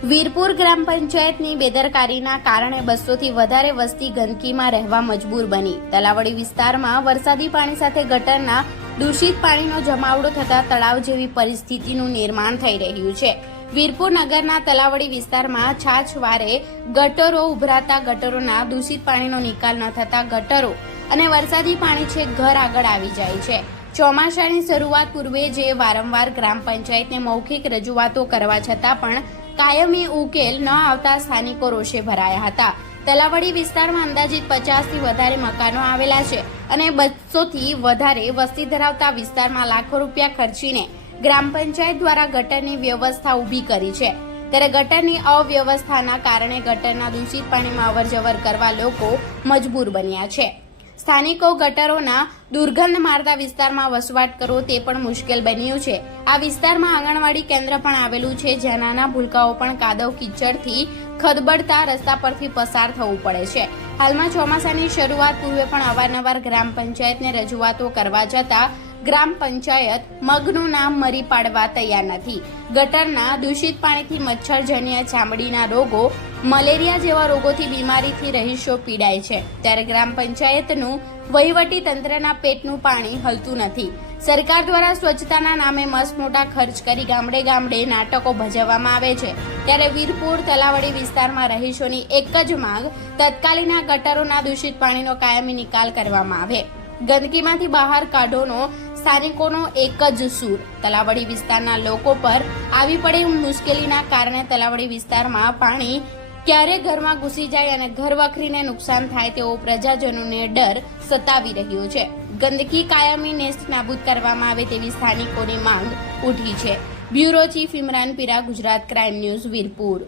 વીરપુર ગ્રામ પંચાયતની બેદરકારીના કારણે બસોથી વધારે વસ્તી ગંદકીમાં રહેવા મજબૂર બની. તલાવડી વિસ્તારમાં વરસાદી પાણી સાથે ગટરના દૂષિત પાણીનો જમાવડો થતા તળાવ જેવી પરિસ્થિતિનું નિર્માણ થઈ રહ્યું છે. વીરપુર નગરના તલાવડી વિસ્તારમાં છાછવારે ગટરો ઉભરાતા ગટરોના દૂષિત પાણીનો નિકાલ ન થતા ગટરો અને વરસાદી પાણી છે ઘર આગળ આવી જાય છે. ચોમાસાની શરૂઆત પૂર્વે જે વારંવાર ગ્રામ પંચાયતને મૌખિક રજૂઆતો કરવા છતાં પણ કાયમી ઉકેલ ન આવતા સ્થાનિકો રોષે ભરાયા હતા. તલાવડી વિસ્તારમાં અંદાજિત પચાસથી વધારે મકાનો આવેલા છે અને બસોથી વધારે વસ્તી ધરાવતા વિસ્તારમાં લાખો રૂપિયા ખર્ચીને ગ્રામ પંચાયત દ્વારા ગટરની વ્યવસ્થા ઊભી કરી છે. ત્યારે ગટરની અવ્યવસ્થાના કારણે ગટરના દૂષિત પાણીમાં અવરજવર કરવા લોકો મજબૂર બન્યા છે. સ્થાનિકો ગટરોના દુર્ગંધ મારતા વિસ્તારમાં વસવાટ કરવો તે પણ મુશ્કેલ બન્યું છે. આ વિસ્તારમાં આંગણવાડી કેન્દ્ર પણ આવેલું છે, જ્યાં નાના ભૂલકાઓ પણ કાદવ કિચડથી ખદબડતા રસ્તા પરથી પસાર થવું પડે છે. હાલમાં ચોમાસાની શરૂઆત પૂર્વે પણ અવારનવાર ગ્રામ પંચાયતને રજૂઆતો કરવા જતાં ગ્રામ પંચાયત મગનું નામ મરી પાડવા તૈયાર નથી. ગટરના દૂષિત પાણીથી મચ્છરજન્ય ચામડીના રોગો મલેરિયા જેવા રોગોથી બીમારીથી રહીશો પીડાય છે. ત્યારે ગ્રામ પંચાયતનું વહીવટી તંત્રના પેટનું પાણી હલતું નથી. સરકાર દ્વારા સ્વચ્છતાના નામે મસ્ત મોટા ખર્ચ કરી ગામડે ગામડે નાટકો ભજવવામાં આવે છે. ત્યારે વીરપુર, તલાવડી વિસ્તારમાં રહીશોની એક જ માંગ તત્કાલીના ગટરોના દૂષિત પાણીનો કાયમી નિકાલ કરવામાં આવે. ગંદકીમાંથી બહાર કાઢોનો સ્થાનિકોનો એક જ સૂર. તલાવડી વિસ્તારના લોકો પર આવી પડે મુશ્કેલીના કારણે તલાવડી વિસ્તારમાં પાણી ક્યારે ઘરમાં ઘૂસી જાય અને ઘર વખરીને નુકસાન થાય તેવો પ્રજાજનોને ડર સતાવી રહ્યો છે. ગંદકી, કાયમી નેસ્ટ નાબૂદ કરવામાં આવે તેવી સ્થાનિકોની માંગ ઉઠી છે. Bureau chief Imran Pira, Gujarat crime news, Virpur.